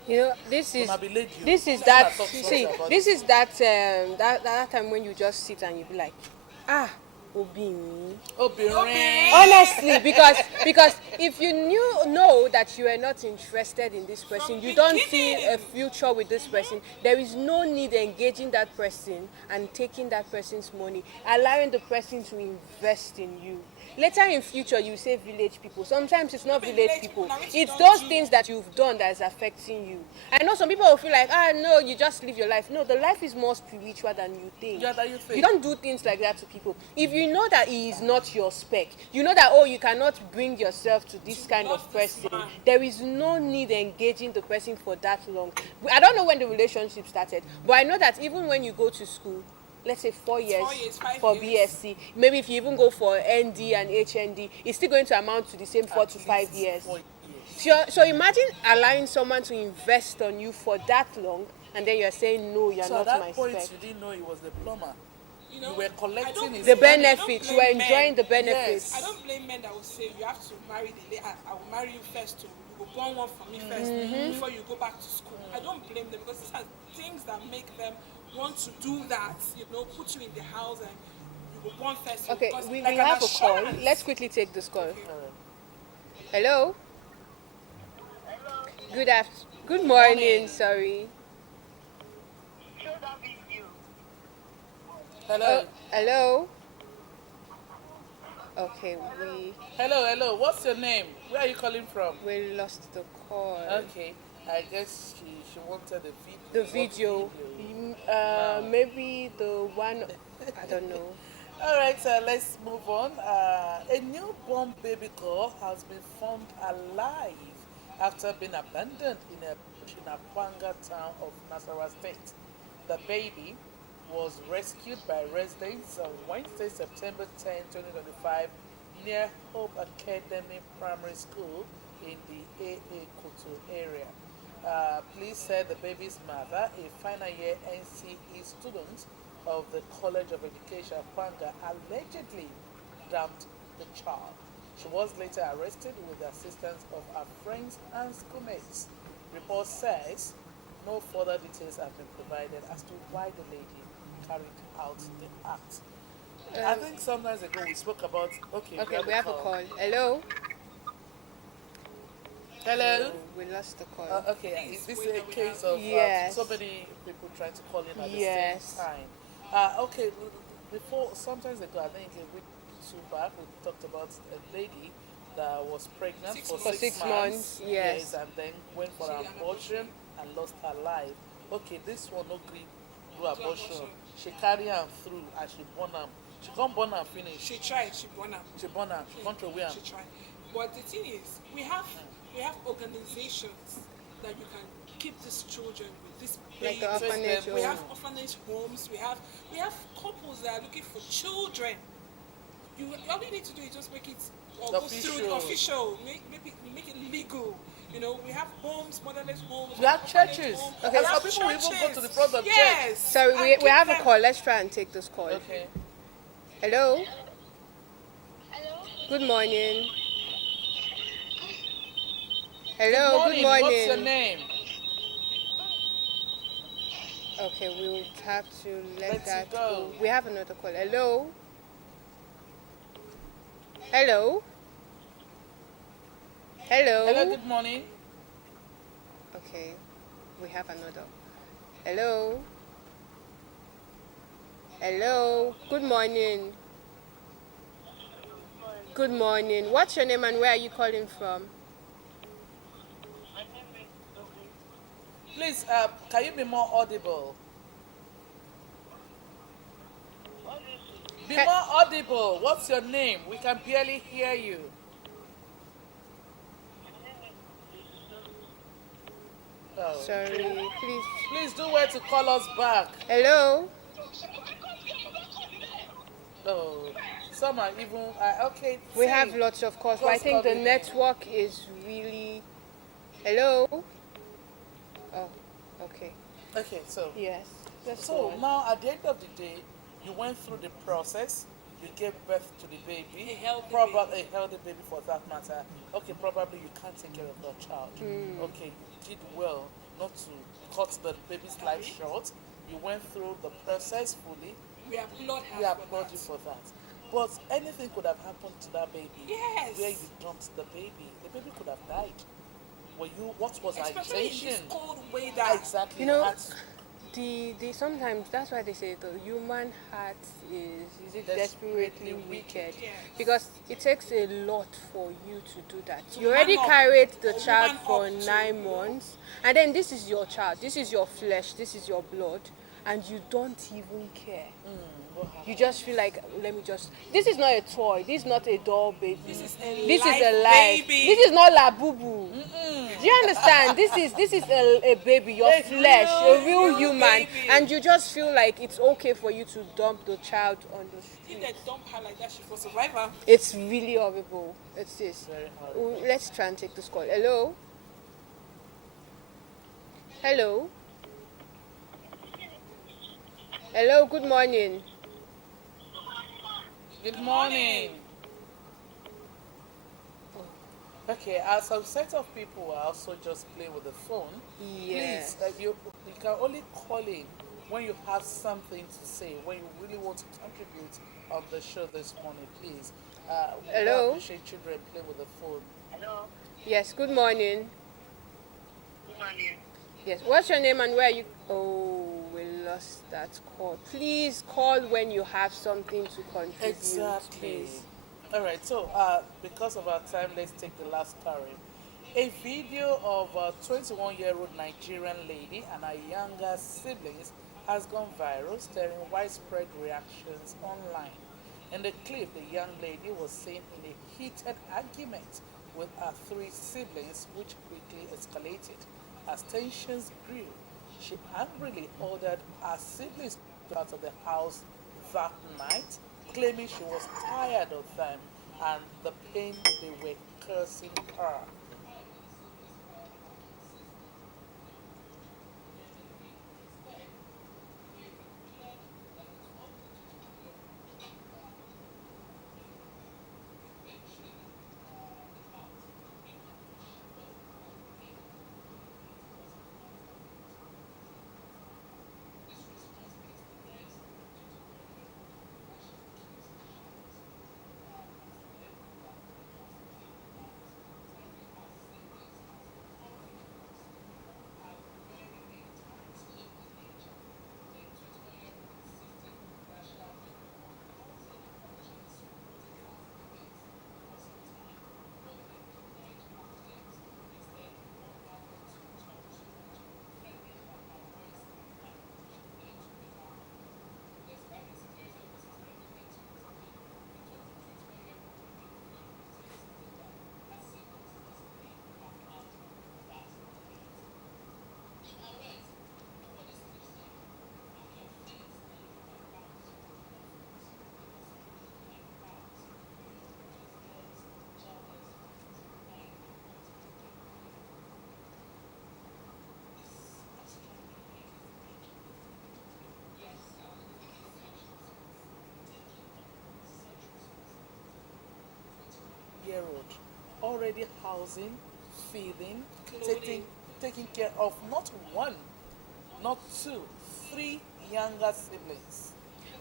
You know, this is Una be lady o. this is Una that. talk See, something about this it. is that time when you just sit and you be like, ah, Obi. Obìnrin. Honestly, because if you know that you are not interested in this person, you don't see a future with this person, there is no need engaging that person and taking that person's money, allowing the person to invest in you. Later in future, you say village people. Sometimes it's not village people. It's those things that you've done that is affecting you. I know some people will feel like, no, you just live your life. No, the life is more spiritual than you think. Yeah, that you think. You don't do things like that to people. If you know that he is not your spec, you know that, oh, you cannot bring yourself to this kind of person, there is no need engaging the person for that long. I don't know when the relationship started, but I know that even when you go to school, let's say 4 years, 5 for years. BSc, maybe if you even go for ND and HND, it's still going to amount to the same 4 to 5 At least years. 4 years. So imagine allowing someone to invest on you for that long, and then you're saying, no, you're So not at that my point, spec. you didn't know he was the plumber. You know, You were I collecting don't- his The money. benefits, you were enjoying the benefits. I don't blame men that will say you have to marry the lady. I will marry you first. You will born one for me first before you go back to school. I don't blame them because these are things that make them want to do that. You know, put you in the house and you will born first. Okay, because we like an have a call. assurance. Let's quickly take this call. Okay. Hello? Good morning, sorry. Hello. Hello? Okay, Hello. What's your name? Where are you calling from? we lost the call. Okay. I guess she wanted the video. The video. Maybe the one, I don't know. All right, let's move on. A newborn baby girl has been found alive after being abandoned in a bush in Akwanga town of Nasarawa State. The baby was rescued by residents on Wednesday, September 10, 2025, near Hope Academy Primary School in the AA Koto area. Police said the baby's mother, a final year NCE student of the College of Education Akwanga, allegedly dumped the child. She was later arrested with the assistance of her friends and schoolmates. Report says no further details have been provided as to why the lady carried out the act. I think sometimes ago we spoke about. Okay, We have a call. Hello? Hello. We lost the call. Okay, is this a case of Yes. so many people trying to call in at the Yes. same time? Okay, before sometimes ago, I think a week or two back, we talked about a lady that was pregnant for For 6 months, yes. and then went for an abortion and lost her life. Okay, this one no gree do abortion. She carry am through and she born am. She can't born am finish. She tried. She born out. She born am. She can't throw away am. She tried. But the thing is, we have organizations that you can keep these children with this Like baby. the orphanage We home. have orphanage homes. We have couples that are looking for children. All you need to do is just make it go through the official, make it legal. You know, we have homes, motherless homes. We have orphanage churches. homes, Okay, we some have people will even go churches. to the front of church. Yes. Sorry, And we keep have a them- call. Let's try and take this call. Okay. Hello? Hello? Good morning. Hello, good morning. What's your name? Okay, we will have to let Let that it go. We have another call. Hello? Hello? Hello? Hello, good morning. Okay, we have another. Hello? Hello? Good morning. Good morning. What's your name and where are you calling from? Please, can you be more audible? Be more audible. What's your name? We can barely hear you. Oh. Sorry, please. Please do well to call us back. Hello? Oh, some are even okay. We say. have lots of calls, but I Just think the call me. network is really... Hello? Oh, okay. Okay, so Yes. Let's go so on. now at the end of the day, You went through the process. You gave birth to the baby. A healthy Probably a healthy baby for that matter. Okay, probably you can't take care of that child. Okay, you did well not to cut the baby's life short. You went through the process fully. We applaud her We for applaud that. you for that. But anything could have happened to that baby. Yes. Where you dumped the baby could have died. What was our Especially in intention? this cold weather. Exactly. You know, That's the sometimes that's why they say the human heart is it desperately wicked, Yeah. because it takes a lot for you to do that. To You already man up, carried the or child woman for up to, 9 months, and then this is your child, this is your flesh, this is your blood, and you don't even care. You just feel like, let me just. This is not a toy. This is not a doll baby. This is This is life a life. baby. This is not la boo boo. Do you understand? This is a baby, your It's flesh, a real real human, baby. and you just feel like it's okay for you to dump the child on the If street. they dump her like that, she for survivor. It's really horrible. It's this. very hard. Let's try and take this call. Hello. Hello. Hello. Good morning. Good morning. Okay, some set of people will also just play with the phone. Yes. Please, you can only call in when you have something to say, when you really want to contribute on the show this morning, please. We Hello? appreciate children play with the phone. Hello. Yes. Good morning. Good morning. Yes. What's your name and where are you? Oh, we lost that call. Please call when you have something to contribute. Exactly. Please. All right, so because of our time, let's take the last story. A video of a 21-year-old Nigerian lady and her younger siblings has gone viral, stirring widespread reactions online. In the clip, the young lady was seen in a heated argument with her three siblings, which quickly escalated. As tensions grew, she angrily ordered her siblings out of the house that night, claiming she was tired of them and the pain they were causing her. Year old, already housing, feeding, taking care of not one, not two, three younger siblings.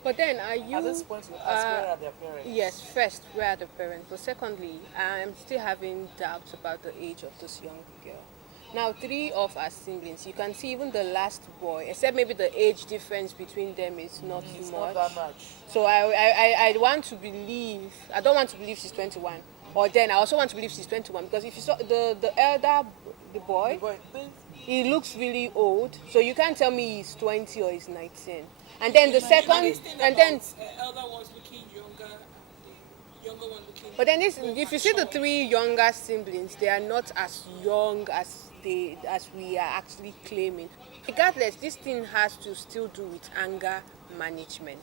But then, are you? At this point, you ask, where are their parents? Yes. First, where are the parents? But secondly, I'm still having doubts about the age of this young girl. Now, three of our siblings, you can see even the last boy, except maybe the age difference between them is not It's much. not that much. So I want to believe, I don't want to believe she's 21. Or then I also want to believe she's 21, because if you saw the elder, the boy, But they, he looks really old. So you can't tell me he's 20 or he's 19. And then the second, and then, elder one's looking younger, the younger one looking. but then this, if you see the three younger siblings, they are not as young as we are actually claiming. Regardless, this thing has to still do with anger management.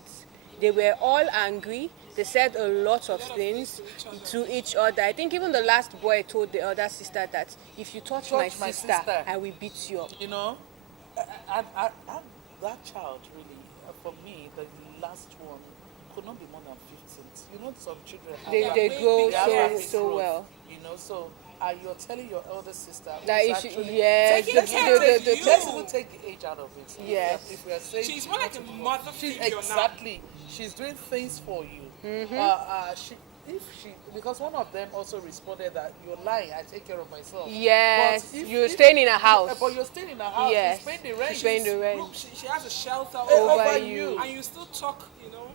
They were all angry. They said a lot of things to each other. I think even the last boy told the other sister that if you touch my Touch my sister, sister. I will beat you up. you know, that child really, for me, the last one could not be more than 15th. You know, some children have They that- they way grow bigger. have so rapid so growth, well. You know, so you're telling your elder sister That who's it should, actually yes, Taking care of you. let's even take the age out of it. Yes. If we are saying She's more like a not to do- mother she's figure now. exactly. She's doing things for you. Because one of them also responded that you're lying. I take care of myself. Yes, But you're staying in a house. But you're staying in a house. Yes, She's paying the rent. she's paying the rent. Group, she has a shelter Over over you. you. and you still talk, you know.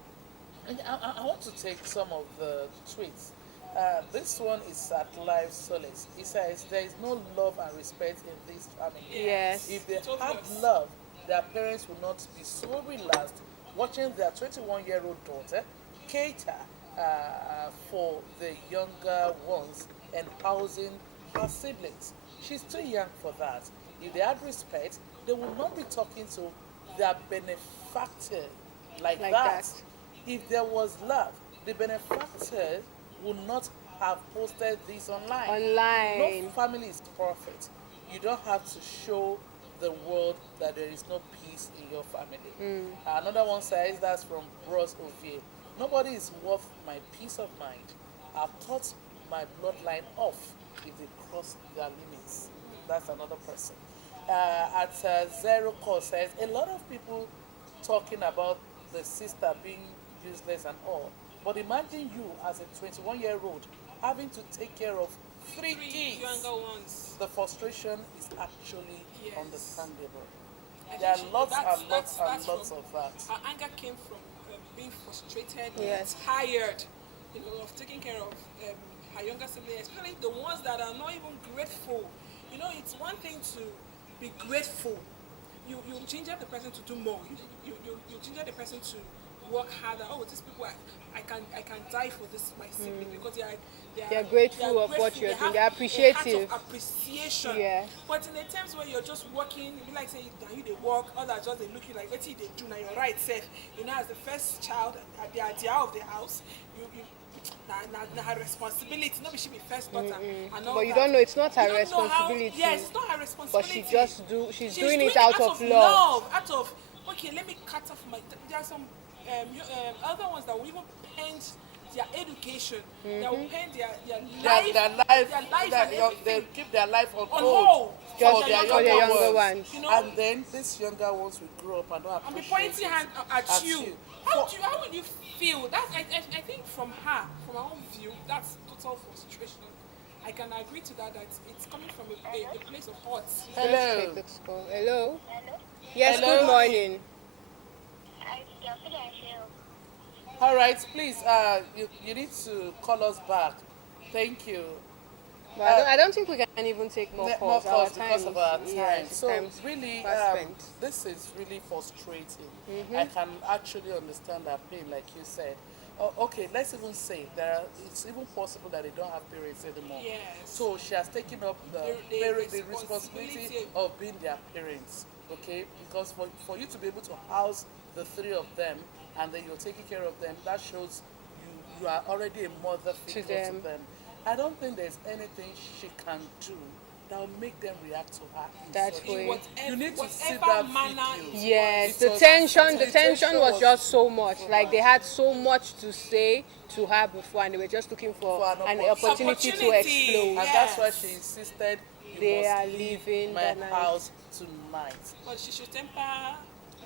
And I want to take some of the tweets. This one is at Live Solace. He says, there is no love and respect in this family. Yes. If they Told had us. love, their parents would not be so relaxed watching their 21-year-old daughter cater for the younger ones and housing her siblings. She's too young for that. If they had respect, they would not be talking to their benefactor like Like that. that. If there was love, the benefactor would not have posted this online. Online. No family is perfect. You don't have to show the world that there is no peace in your family. Another one says, that's from Bros Ovie. Nobody is worth my peace of mind. I've cut my bloodline off if they cross their limits. That's another person. Zero Cause says, a lot of people talking about the sister being useless and all. But imagine you as a 21-year-old having to take care of three kids. Younger ones. The frustration is actually Yes. understandable. I There are think lots that's- and lots that's and lots from- of that. Our anger came from being frustrated, Yes. tired, you know, of taking care of her younger siblings, especially the ones that are not even grateful. You know, it's one thing to be grateful. You ginger the person to do more. You ginger the person to work harder. Oh, these people, I can die for this my sibling because They're grateful of what you're doing. They're have appreciative. A heart of appreciation. Yeah. But in the times where you're just working, you like say now you they work, others just they look you like what they do now you're right safe. You know, as the first child at the idea of the house, you na her responsibility. Not be she be first daughter. And all But you that. don't know it's not her You don't know how- responsibility. yes, it's not her But responsibility. she's doing it out of love. Out of okay, let me cut off my. There are some other ones that will even paint their education. They will paint their life, Their life, and they everything keep their life on on hold hold. Just for their for the younger younger ones. ones. You know? And then these younger ones will grow up and don't And be appreciate pointing it. hand at At you. you. How would you feel? That's I think from her own view, that's total frustration. I can agree to that it's coming from a place of hurt. Hello. Take this call. Hello. Hello? Yes. Hello. Good morning. You're Philadelphia. All right, please, you need to call us back. Thank you. But I don't think we can even take more calls. More Our calls because of our time. Yes, So time's really, fast spent. this is really frustrating. I can actually understand that pain, like you said. Okay, let's even say it's even possible that they don't have parents anymore. Yes. So she has taken up the responsibility of being their parents. Okay, because for you to be able to house the three of them and then you're taking care of them, that shows you are already a mother figure to them. them. I don't think there's anything she can do that will make them react to her in That such way. a You need to see whatever that manner video. Yes, It the was- tension the was was just so much. so Like they much. had so much to say to her before, and they were just looking for For an an opportunity to opportunity. explode. And that's why Yes. she insisted you They must are leave leaving my that night. house tonight. But she should temper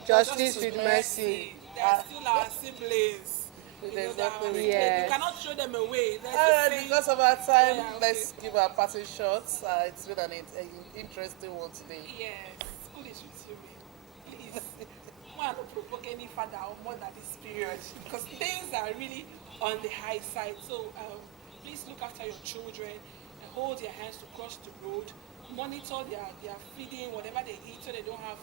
Justice with with mercy. They are still our siblings. You know, There's they are nothing our we siblings. can- You cannot throw them away. There's All this right, saying- because of our time, Yeah, okay. let's give our parting shots. It's been an interesting one today. Yes, school is with you, please. Why not provoke any further or more than this period? Because things are really on the high side. So please look after your children and hold their hands to cross the road. Monitor their feeding, whatever they eat, so they don't have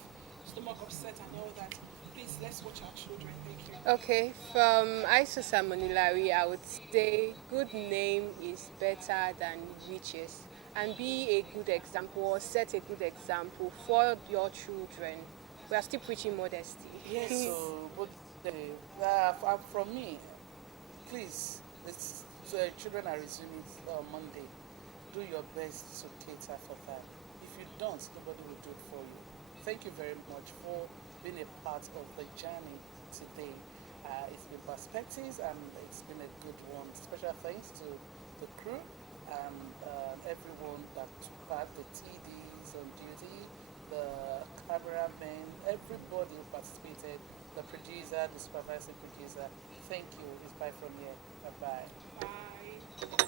stomach upset and all that. Please, let's watch our children. Thank you. Okay, from Isa Samonilari, I would say good name is better than riches, and be a good example or set a good example for your children. We are still preaching modesty. Yes, so but from me, please, children are resuming Monday. Do your best to cater for them. If you don't, nobody will do it for you. Thank you very much for being a part of the journey today. It's been perspectives and it's been a good one. Special thanks to the crew and everyone that took part, the TDs on duty, the cameramen, everybody who participated, the producer, the supervising producer. Thank you. It's bye from here. Bye bye. Bye.